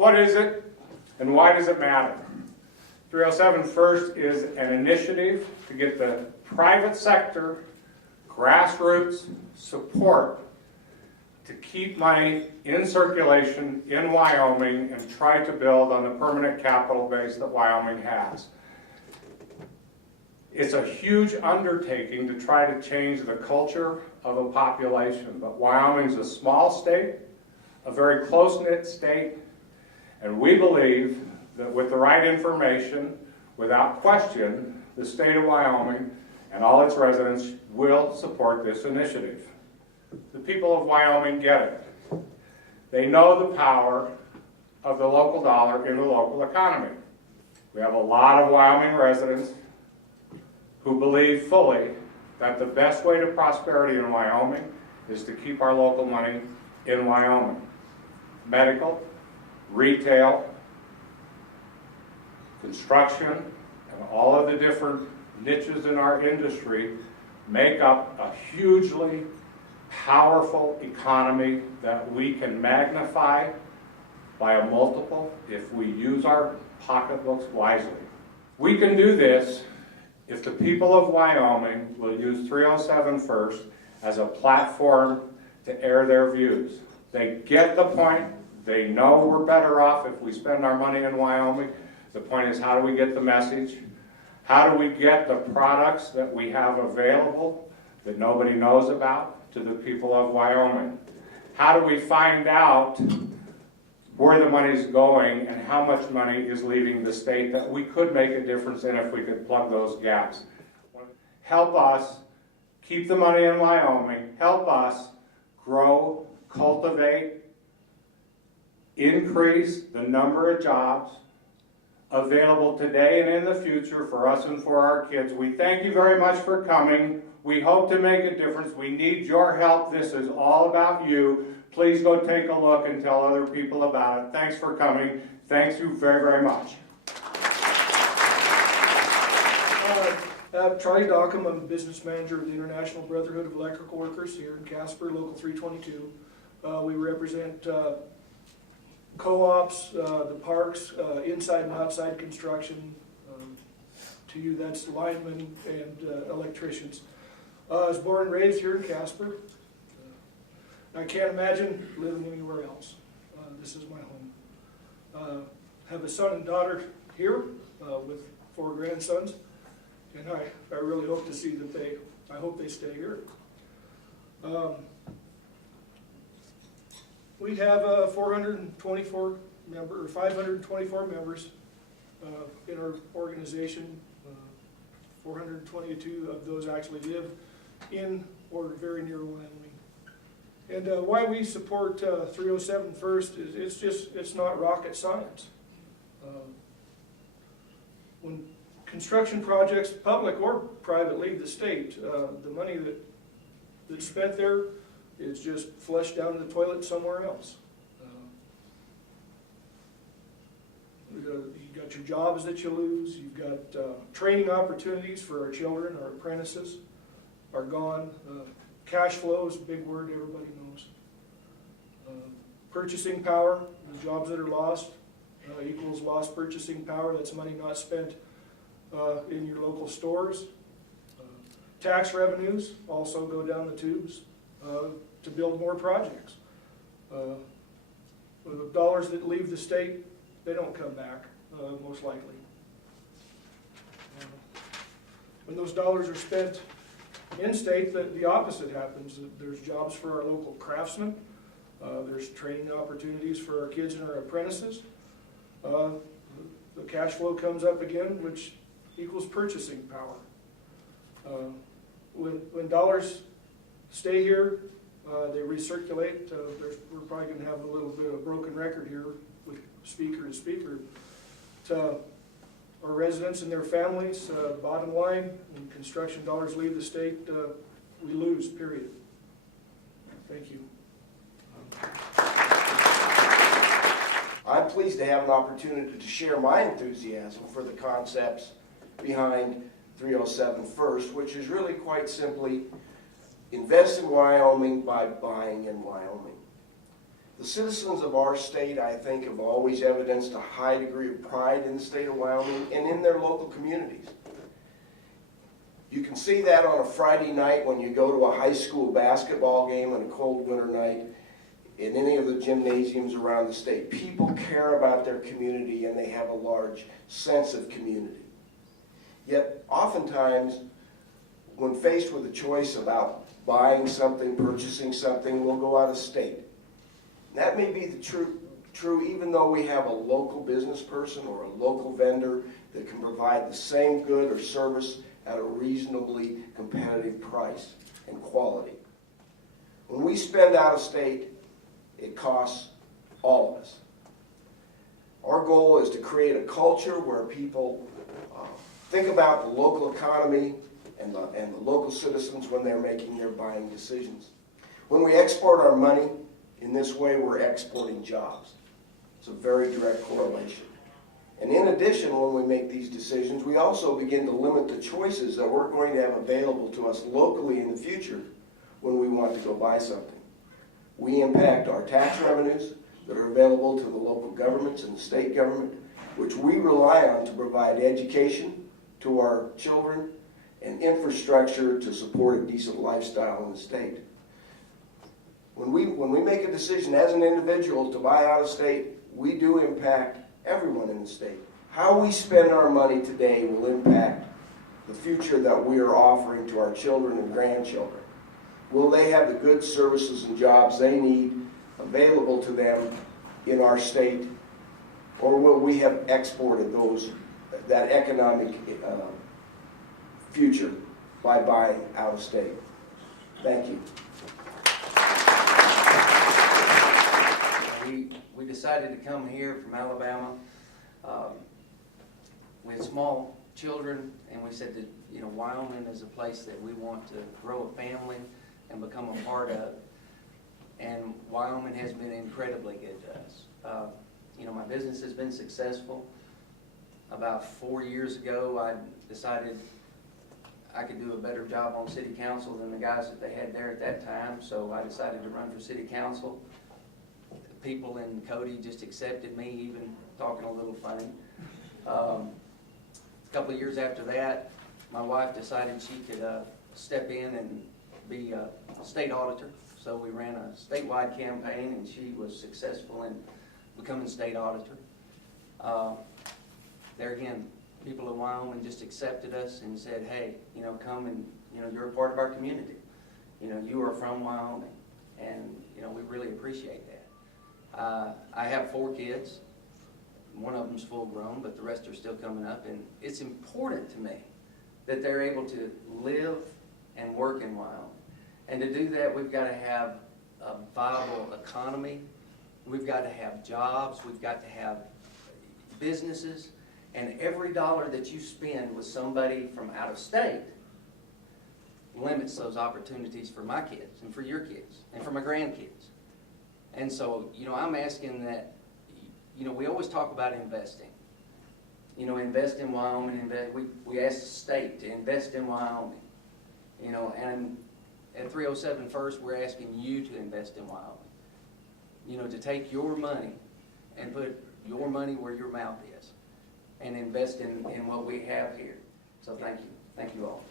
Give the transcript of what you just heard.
What is it and why does it matter? 307 First is an initiative to get the private sector grassroots support to keep money in circulation in Wyoming and try to build on the permanent capital base that Wyoming has. It's a huge undertaking to try to change the culture of a population, but Wyoming's a small state, a very close-knit state, and we believe that with the right information, without question, the state of Wyoming and all its residents will support this initiative. The people of Wyoming get it. They know the power of the local dollar in the local economy. We have a lot of Wyoming residents who believe fully that the best way to prosperity in Wyoming is to keep our local money in Wyoming. Medical, retail, construction, and all of the different niches in our industry make up a hugely powerful economy that we can magnify by a multiple if we use our pocketbooks wisely. We can do this if the people of Wyoming will use 307 First as a platform to air their views. They get the point. They know we're better off if we spend our money in Wyoming. The point is, how do we get the message? How do we get the products that we have available that nobody knows about to the people of Wyoming? How do we find out where the money's going and how much money is leaving the state that we could make a difference in if we could plug those gaps? Help us keep the money in Wyoming. Help us grow, cultivate, increase the number of jobs available today and in the future for us and for our kids. We thank you very much for coming. We hope to make a difference. We need your help. This is all about you. Please go take a look and tell other people about it. Thanks for coming. Thanks you very, very much. Charlie Dockham, I'm the business manager of the International Brotherhood of Electrical Workers here in Casper, Local 322. We represent co-ops, the parks, inside and outside construction. To you, that's linemen and electricians. I was born and raised here in Casper. I can't imagine living anywhere else. This is my home. Have a son and daughter here with 4 grandsons, and I really hope to see that I hope they stay here. We have 424 or 524 members in our organization. 422 of those actually live in or very near Wyoming. And why we support 307 First is it's not rocket science. When construction projects, public or private, leave the state, the money that's spent there is just flushed down the toilet somewhere else. You've got your jobs that you lose. You've got training opportunities for our children, our apprentices are gone. Cash flow is a big word everybody knows. Purchasing power, the jobs that are lost equals lost purchasing power. That's money not spent in your local stores. Tax revenues also go down the tubes to build more projects. The dollars that leave the state, they don't come back, most likely. When those dollars are spent in-state, the opposite happens. There's jobs for our local craftsmen. There's training opportunities for our kids and our apprentices. The cash flow comes up again, which equals purchasing power. When dollars stay here, they recirculate. We're probably going to have a little bit of a broken record here with speaker to speaker. To our residents and their families, bottom line, when construction dollars leave the state, we lose, period. Thank you. I'm pleased to have an opportunity to share my enthusiasm for the concepts behind 307 First, which is really quite simply invest in Wyoming by buying in Wyoming. The citizens of our state, I think, have always evidenced a high degree of pride in the state of Wyoming and in their local communities. You can see that on a Friday night when you go to a high school basketball game on a cold winter night in any of the gymnasiums around the state. People care about their community and they have a large sense of community. Yet, oftentimes, when faced with a choice about buying something, purchasing something, we'll go out of state. That may be the true even though we have a local business person or a local vendor that can provide the same good or service at a reasonably competitive price and quality. When we spend out of state, it costs all of us. Our goal is to create a culture where people think about the local economy and the local citizens when they're making their buying decisions. When we export our money in this way, we're exporting jobs. It's a very direct correlation. And in addition, when we make these decisions, we also begin to limit the choices that we're going to have available to us locally in the future when we want to go buy something. We impact our tax revenues that are available to the local governments and the state government, which we rely on to provide education to our children and infrastructure to support a decent lifestyle in the state. When we make a decision as an individual to buy out of state, we do impact everyone in the state. How we spend our money today will impact the future that we are offering to our children and grandchildren. Will they have the goods, services, and jobs they need available to them in our state, or will we have exported that economic future by buying out of state? Thank you. We decided to come here from Alabama. We had small children, and we said that Wyoming is a place that we want to grow a family and become a part of. And Wyoming has been incredibly good to us. My business has been successful. About 4 years ago, I decided I could do a better job on city council than the guys that they had there at that time, so I decided to run for city council. People in Cody just accepted me, even talking a little funny. A couple of years after that, my wife decided she could step in and be a state auditor. So we ran a statewide campaign, and she was successful in becoming state auditor. There again, people in Wyoming just accepted us and said, hey, come and, you're a part of our community. You are from Wyoming, and, we really appreciate that. I have 4 kids. One of them's full grown, but the rest are still coming up, and it's important to me that they're able to live and work in Wyoming. And to do that, we've got to have a viable economy. We've got to have jobs. We've got to have businesses. And every dollar that you spend with somebody from out of state limits those opportunities for my kids and for your kids and for my grandkids. And so, I'm asking that, we always talk about investing. Invest in Wyoming. We ask the state to invest in Wyoming. And at 307 First, we're asking you to invest in Wyoming. To take your money and put your money where your mouth is and invest in what we have here. So thank you. Thank you all.